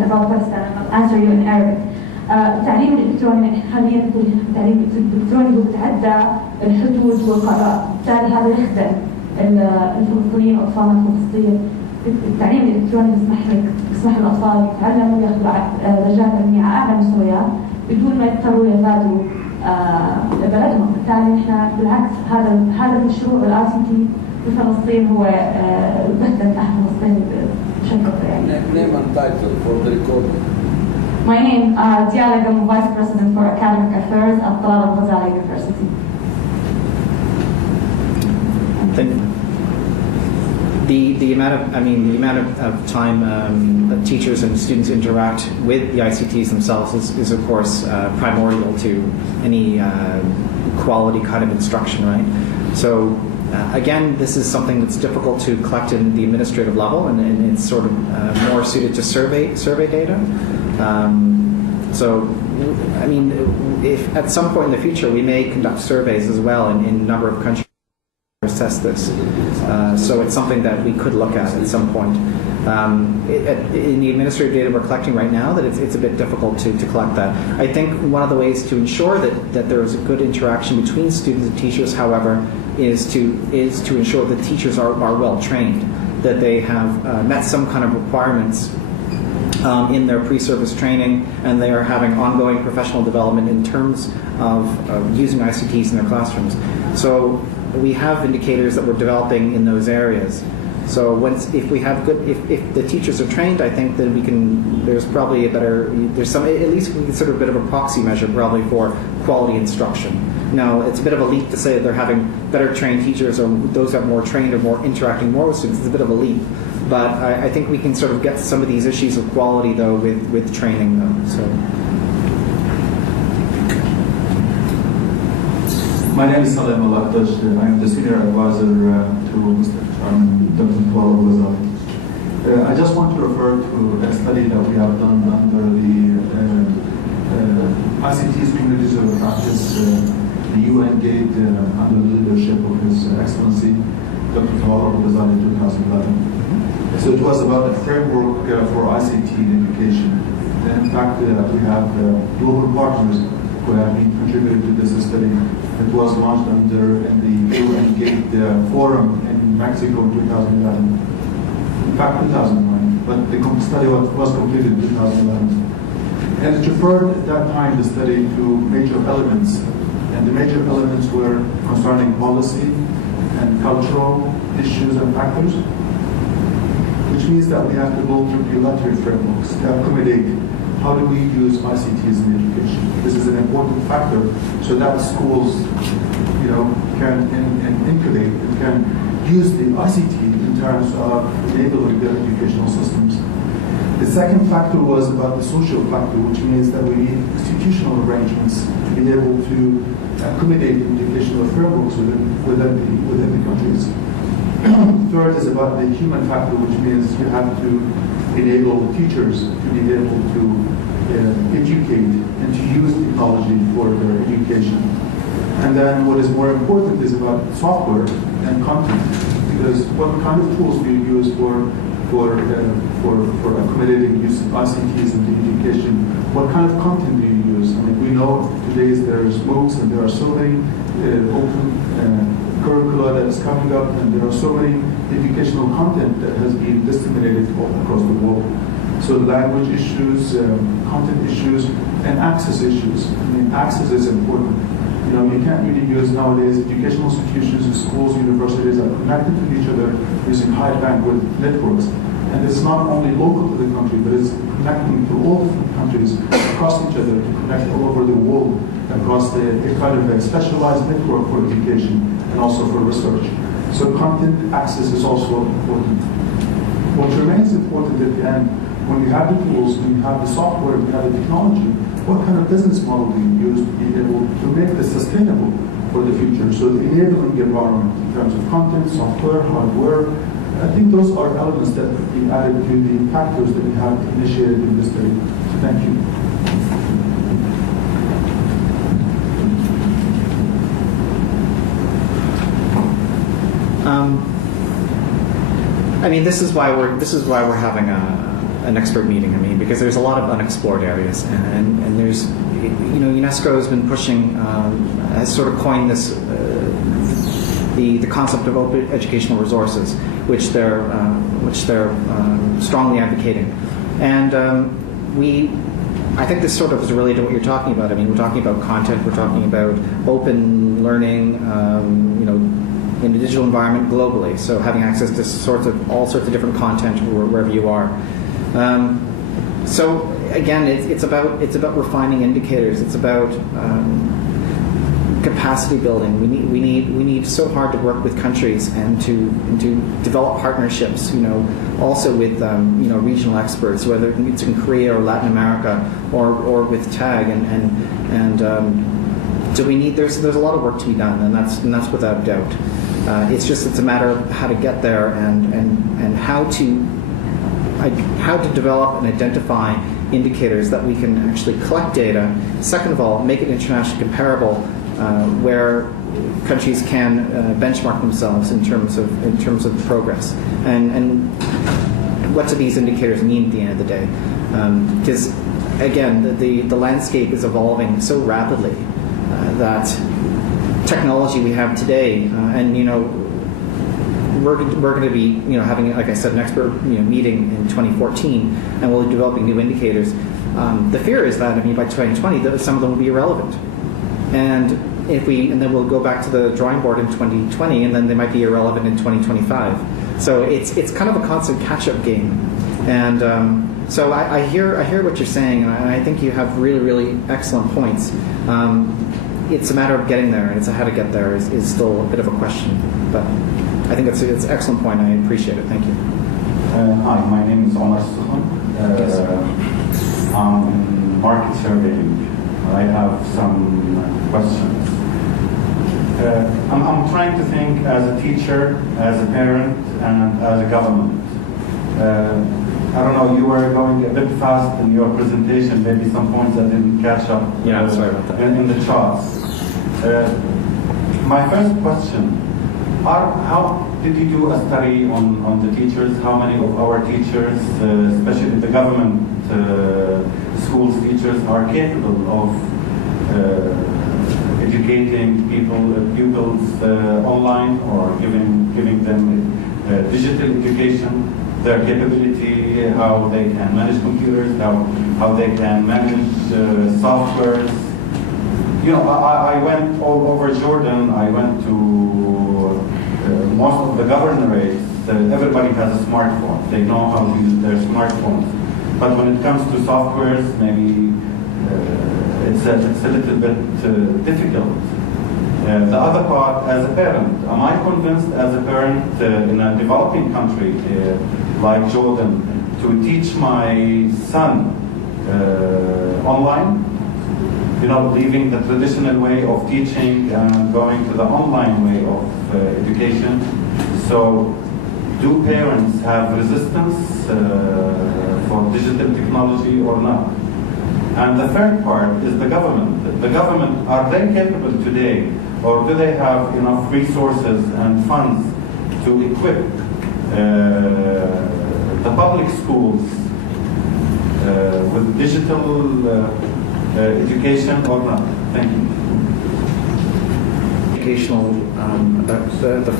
about question and I'll answer you in Arabic. التعليم الإلكتروني حاليا التعليم الإلكتروني هو بتعدى الحدود والقضاء، بالتالي هذا يخدم الفلسطينيين وأطفالنا الفلسطينيين. التعليم الإلكتروني بيسمح للأطفال يتعلموا وياخذوا درجات علمية على أعلى مستويات بدون ما يضطروا يغادروا بلدهم. بالتالي نحن بالعكس هذا المشروع ICT بفلسطين هو بهدف أهل فلسطين بشكل يعني. Name and title for the recording. My name is Talal. I'm Vice President for Academic Affairs at Talal Abu-Ghazaleh University. Thank you. The amount of time that teachers and students interact with the ICTs themselves is of course primordial to any quality kind of instruction, right? So again, this is something that's difficult to collect in the administrative level, and it's sort of more suited to survey data. So, I mean, if at some point in the future we may conduct surveys as well in a number of countries to assess this. So it's something that we could look at some point. In the administrative data we're collecting right now, that it's a bit difficult to collect that. I think one of the ways to ensure that there is a good interaction between students and teachers, however, is to ensure that teachers are well trained, that they have met some kind of requirements in their pre-service training, and they are having ongoing professional development in terms of using ICTs in their classrooms. So we have indicators that we're developing in those areas. So if the teachers are trained, I think that there's probably at least we can consider a bit of a proxy measure probably for quality instruction. Now, it's a bit of a leap to say that they're having better trained teachers or those that are more trained or more interacting more with students. It's a bit of a leap. But I think we can sort of get to some of these issues of quality, though, with training, though. So. My name is Talal. I am the senior advisor to Mr. Chairman, Dr. Talal Abu-Ghazaleh. I just want to refer to a study that we have done under the ICT's Communities of Practice, the UN Gate, under the leadership of His Excellency, Dr. Talal Abu-Ghazaleh, 2011. So it was about a framework for ICT in education. And in fact, we have global partners who have been contributed to this study. It was launched under the UN Gate Forum in Mexico in 2011. In fact, 2009. But the study was completed in 2011. And it referred at that time, the study, to major elements. And the major elements were concerning policy and cultural issues and factors, which means that we have to build regulatory frameworks to accommodate how do we use ICTs in education. This is an important factor so that schools, can incubate and can use the ICT in terms of enabling their educational systems. The second factor was about the social factor, which means that we need institutional arrangements to be able to accommodate educational frameworks within the countries. Third is about the human factor, which means you have to enable teachers to be able to educate and to use technology for their education. And then what is more important is about software and content, because what kind of tools do you use for accommodating use of ICTs into education? What kind of content do you use? I mean, we know today there's MOOCs and there are so many open curricula that is coming up, and there are so many educational content that has been disseminated all across the world. So language issues, content issues, and access issues. I mean, access is important. You can't really use nowadays educational institutions, schools, universities are connected to each other using high bandwidth networks. And it's not only local to the country, but it's connecting to all different countries across each other to connect all over the world across a kind of a specialized network for education and also for research. So content access is also important. What remains important at the end, when you have the tools, when you have the software, when you have the technology, what kind of business model do you use to be able to make this sustainable for the future? So the enabling environment in terms of content, software, hardware, I think those are elements that could be added to the factors that we have initiated in this study. Thank you. I mean, this is why we're having an expert meeting. I mean, because there's a lot of unexplored areas, and there's, UNESCO has been pushing, has sort of coined this, the concept of open educational resources, which they're strongly advocating, and I think this sort of is related to what you're talking about. I mean, we're talking about content, we're talking about open learning, in a digital environment globally. So having access to all sorts of different content wherever you are. So again, it's about refining indicators. It's about capacity building. We need so hard to work with countries and to develop partnerships. Also with regional experts, whether it's in Korea or Latin America or with TAG and so there's a lot of work to be done, and that's without doubt. It's a matter of how to get there and how to develop and identify indicators that we can actually collect data. Second of all, make it internationally comparable, where countries can benchmark themselves in terms of progress. And what do these indicators mean at the end of the day? Because again, the landscape is evolving so rapidly that technology we have today, and we're going to be having, like I said, an expert meeting in 2014, and we'll be developing new indicators. The fear is that by 2020, some of them will be irrelevant, and then we'll go back to the drawing board in 2020, and then they might be irrelevant in 2025. So it's kind of a constant catch-up game, and so I hear what you're saying, and I think you have really, really excellent points. It's a matter of getting there, and how to get there is still a bit of a question. But I think it's an excellent point. I appreciate it. Thank you. Hi, my name is Omar Suhan. I'm in market surveying. I have some questions. I'm trying to think as a teacher, as a parent, and as a government. I don't know, you were going a bit fast in your presentation, maybe some points that didn't catch up sorry about that. in the charts. My first question, how did you do a study on the teachers? How many of our teachers, especially the government schools teachers, are capable of educating pupils online or giving them digital education? Their capability, how they can manage computers, how they can manage softwares. I went all over Jordan. I went to most of the governorates. Everybody has a smartphone. They know how to use their smartphones. But when it comes to softwares, maybe it's a little bit difficult. The other part, as a parent, am I convinced as a parent in a developing country like Jordan to teach my son online? Leaving the traditional way of teaching and going to the online way of education. So, do parents have resistance for digital technology or not? And the third part is the government. The government, are they capable today, or do they have enough resources and funds to equip the public schools with digital education or not? Thank you. Educational, the